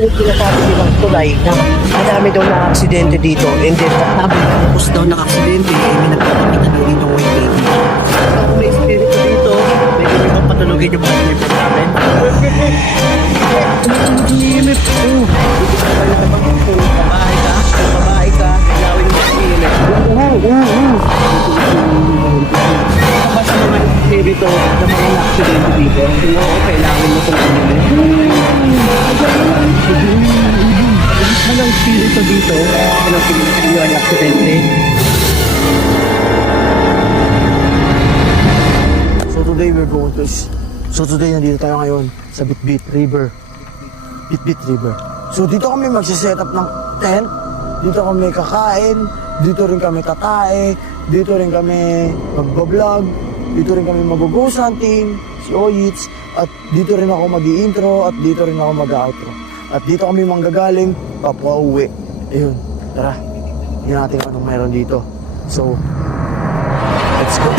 yung sinasabi nilang tulay na madami daw na aksidente dito and then sabi na tapos daw na aksidente eh may nagpapakita daw dito ng white lady. Kung may spirito dito, pwede nyo bang patulogin yung mga spirito namin? Hindi, oh. Wala namang kung babae ka, kung babae ka, ilawin mo ang init. Oo, oo, oo. Baka sa mga na-aksidente dito, oo, kailangan mo itong Anong spirito dito? Anong pinili ang aksidente? So today we're going to So today nandito tayo ngayon sa Bitbit River. Bitbit River. So dito kami magsiset up ng tent. Dito kami kakain. Dito rin kami tatae. Dito rin kami magbablog. Dito rin kami mag-ghost hunting. Si Oyits. At dito rin ako mag intro At dito rin ako mag-outro. At dito kami manggagaling. Papauwi. Ayun. Tara. Tingnan natin anong meron dito. So, let's go.